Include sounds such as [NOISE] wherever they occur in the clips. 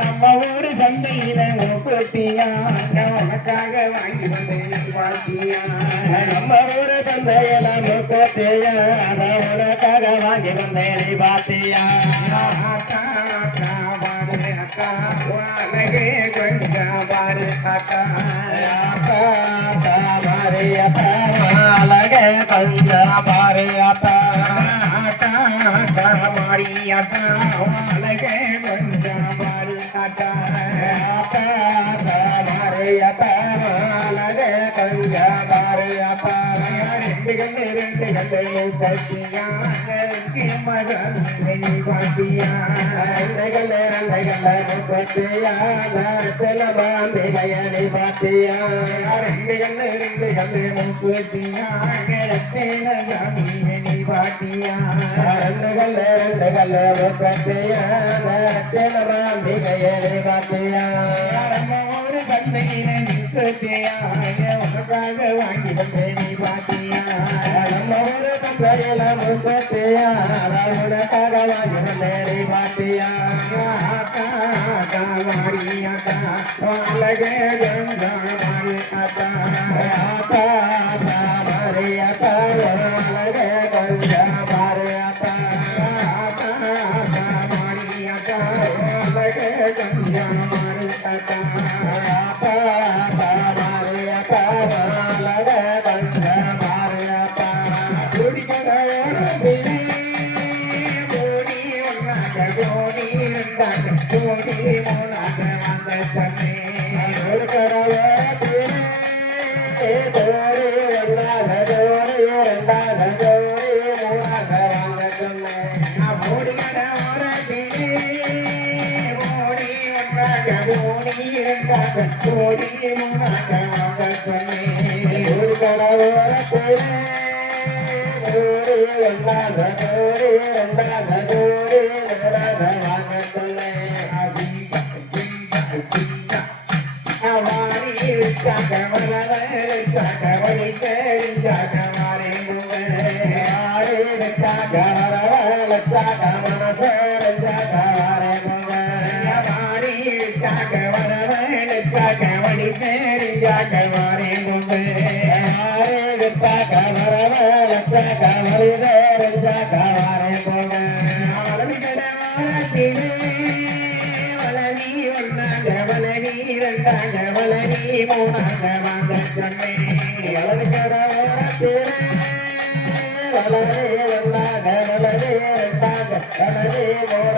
நம்ம ஊரு சந்தையில போட்டியா உனக்காக வாங்கி வந்தேன் நம்ம ஊரு சந்தையில போட்டியா அதான் உனக்காக வாங்கி வந்தேன் பாத்தியா அக்கா உனக்கு கொஞ்சம் பாரு அக்கா பாரியப்ப அழக பஞ்ச பாரியப்ப மாரியப்ப அழக பஞ்ச மாரியப்ப இரண்டு கண்டு இரண்டு கண்டு முப்பத்தியாருக்கு மகன் பாட்டியார்கள் இரண்டு கண்டு முப்பத்தியாரத்தில் பாம்பி பயனை பாட்டியா ரெண்டு கண்டு இரண்டு கண்டு முப்பத்தியாரத்தினி பாட்டியா ரெண்டு கண்டு இரண்டு தந்தையின நிறுத்தையான உனக்காக வாங்கி வந்தேனி பாத்தியா நம்மோட தந்தையில முகத்தையார உனக்காக வாங்கி வந்தேனி பாத்தியா வாழகே கங்கா மாறி அத்தா கோடி இருந்தாங்க கோடி முன்னாங்க வாங்க சொன்னேன் ஒரு தடவை வர ஒரு ரெண்டாத ஒரு ரெண்டாத ஒரு ரெண்டாத வாங்க சொன்னேன் வாரி இருக்காங்க வளரே வல்லாத வளரே வல்லாத வளரே வளரே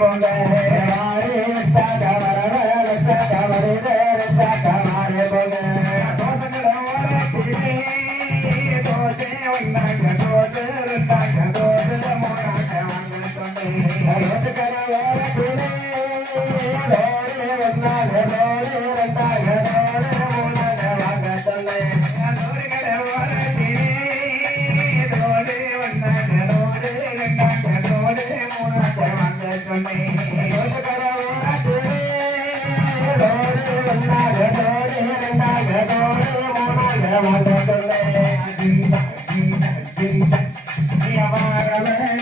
போங்க [LAUGHS] அவரவர்